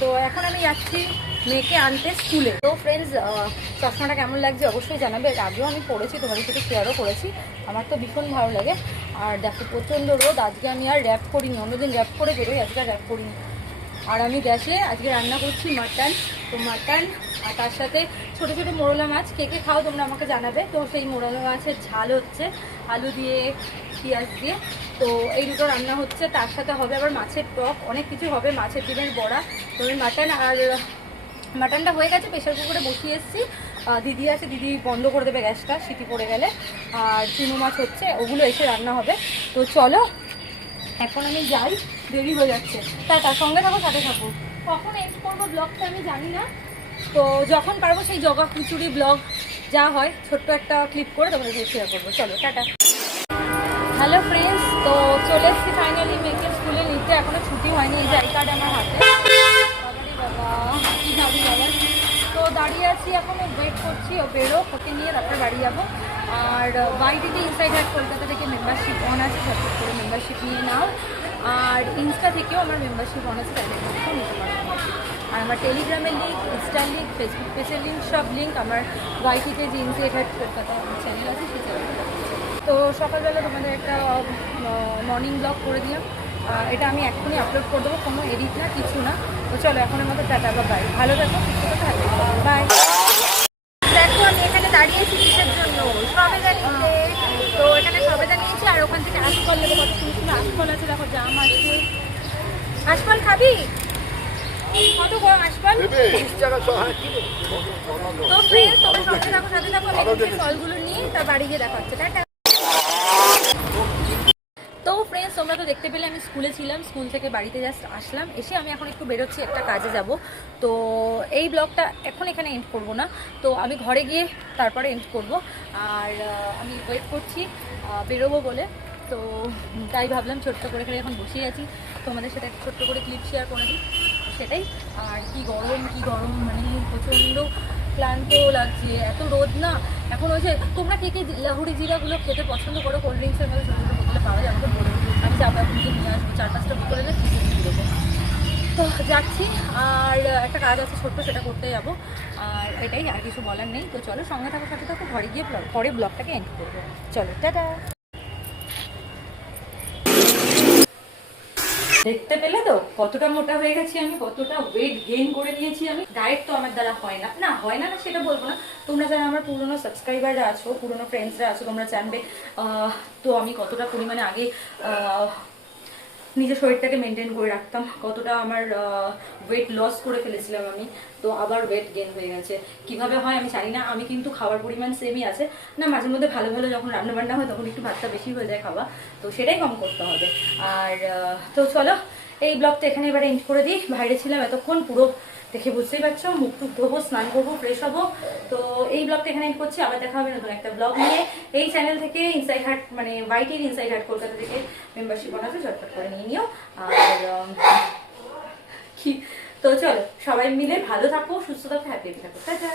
তো এখন আমি যাচ্ছি মেয়েকে আনতে স্কুলে। তো ফ্রেন্ডস, চশমাটা কেমন লাগছে অবশ্যই জানাবে। এর আগেও আমি পড়েছি, তোমাদের সাথে শেয়ারও করেছি, আমার তো ভীষণ ভালো লাগে। আর দেখো প্রচণ্ড রোদ, আজকে আমি আর র্যাপ করিনি, অন্যদিন র্যাপ করে বেরোই, আজকে আর র্যাপ করিনি। আর আমি গ্যাসে আজকে রান্না করছি মাটন। তো মাটন আর তার সাথে ছোটো ছোটো মোরলা মাছ, কে কে খাও তোমরা আমাকে জানাবে। তো সেই মোরলা মাছের ঝাল হচ্ছে আলু দিয়ে পেঁয়াজ দিয়ে। তো এই দুটো রান্না হচ্ছে, তার সাথে হবে আবার মাছের টক, অনেক কিছু হবে, মাছের ডিমের বড়া। তো আমি মাটন আর মাটনটা হয়ে গেছে, প্রেশার কুকারে বসিয়ে এসেছি। দিদি আছে, দিদি বন্ধ করে দেবে গ্যাসটা সিটি পড়ে গেলে। আর চুনো মাছ হচ্ছে, ওগুলো এসে রান্না হবে। তো চলো এখন আমি যাই, দেরি হয়ে যাচ্ছে। তার সঙ্গে থাকো, সাথে থাকো। কখন এড করবো ব্লগটা আমি জানি না, তো যখন পারবো সেই জগা খিচুড়ি ব্লগ যা হয় ছোট্ট একটা ক্লিপ করে তোমাদের সাথে শেয়ার করবো। চলো টাটা। হ্যালো ফ্রেন্ডস, তো চলে এসেছি ফাইনালি মেয়েকে স্কুলে নিতে। এখনো ছুটি হয়নি, এই যে আই কার্ড আমার হাতে। বাবারি বাবা, কী যাবি বাবা। তো দাঁড়িয়ে আছি, এখনও ওয়েট করছি ও বেরো, ওকে নিয়ে তারপরে বাড়ি যাবো। আর বাইরেতে ইনসাইড হাট কলকাতা থেকে মেম্বারশিপ অন আছে, ঝটপট করে মেম্বারশিপ নিয়ে নাও। আর ইনস্টা থেকেও আমার মেম্বারশিপ অন আছে, তাদের থেকেও নিতে পারো। আর আমার টেলিগ্রামের লিঙ্ক, ইনস্টার লিঙ্ক, ফেসবুক পেজের লিঙ্ক, সব লিঙ্ক আমার ওয়াইটিতে যে ইনসাইড হাট কলকাতা চ্যানেল আছে সেই চ্যানেলে। তো সকালবেলা তোমাদের একটা মর্নিং ব্লগ করে দিলাম, এটা আমি এখনই আপলোড করে দেবো, কোনো এডিট না কিছু না। তো চলো এখনের মতো টাটা বা বাই, ভালো থাকো, সুস্থ থাকো, বাই। দেখো আমি এখানে দাঁড়িয়েছি কিসের জন্য, সবেদা নিতে। তো এখানে সবেদা নিয়েছি, আর ওখান থেকে আশফল নেবো, কত সুন্দর সুন্দর আশফল আছে, দেখো জাম আছে। আশফল খাবি? কত গরম আশফল? তো ফ্রেন্ডস তোমরা সঙ্গে থাকো, সাথে থাকো, আমি ফলগুলো নিয়ে তার বাড়ি গিয়ে দেখা হচ্ছে, টাটা। তো ফ্রেন্ডস তোমরা তো দেখতে পেলে আমি স্কুলে ছিলাম, স্কুল থেকে বাড়িতে জাস্ট আসলাম, এসে আমি এখন একটু বেরোচ্ছি, একটা কাজে যাব। তো এই ব্লগটা এখন এখানে এন্ড করব না, তো আমি ঘরে গিয়ে তারপরে এন্ড করব। আর আমি ওয়েট করছি বেরোবো বলে, তো তাই ভাবলাম ছোট্ট করে এখানে এখন বসেই আছি, তোমাদের সাথে একটা ছোট্ট করে ক্লিপ শেয়ার করে দিই, সেটাই। আর কি গরম, মানে প্রচণ্ড ক্লান্ত লাগছে, এত রোদ না। এখন ওই যে তোমরা কে কে লাহুরি জিরাগুলো খেতে পছন্দ করো, কোল্ড ড্রিঙ্কসের মধ্যে ছোটো ছোটো বোতলে পাওয়া যায়, আমাকে বলে দিই, আমি চাপা এখন নিয়ে আসবো 4-5টা বোতলে না, খেতে দিয়ে দেবো। তো যাচ্ছি, আর একটা কাজ আছে ছোট্ট, সেটা করতে যাবো। আর এটাই, আর কিছু বলার নেই। তো চলো সঙ্গে থাকো, সাথে থাকো, ঘরে গিয়ে পরে ব্লগটাকে এন্ড করবো। চলো টাটা। দেখতে পেলে তো কতটা মোটা হয়ে গেছি আমি, কতটা ওয়েট গেইন করে নিয়েছি আমি। ডায়েট তো আমার দ্বারা হয় না সেটা বলবো না। তোমরা যারা আমার পুরনো সাবস্ক্রাইবাররা আছো, পুরনো ফ্রেন্ডসরা আছো, তোমরা জানবে তো আমি কতটা পরিমাণে আগে নিজের শরীরটাকে মেনটেন করে রাখতাম, কতটা আমার ওয়েট লস করে ফেলেছিলাম আমি। তো আবার ওয়েট গেইন হয়ে গেছে, কিভাবে হয় আমি জানি না। আমি কিন্তু খাওয়ার পরিমাণ সেমই আছে না, মাঝে মধ্যে ভালো ভালো যখন রান্নাবান্না হয় তখন একটু ভাতটা বেশি হয়ে যায় খাওয়া, তো সেটাই কম করতে হবে। আর তো চলো এই ব্লগটা এখানে এবারে এন্ড করে দিই। বাইরে ছিলাম এতক্ষণ, পুরো দেখে বুঝতেই পারছো, মুখ টুক ধোবো, স্নান করবো, ফ্রেশ হবো। তো এই ব্লগটা এখানে এন্ড করছি, আবার দেখা হবে নতুন একটা ব্লগ নিয়ে। এই চ্যানেল থেকে ইনসাইড হাট, মানে ওয়াইটির ইনসাইড হাট কলকাতা থেকে মেম্বারশিপ বানাতে ঝটপট করে নিয়ে নিও। আর কি, তো চলো সবাই মিলে ভালো থাকো, সুস্থ থাকো, হ্যাপি থাকো, টাটা।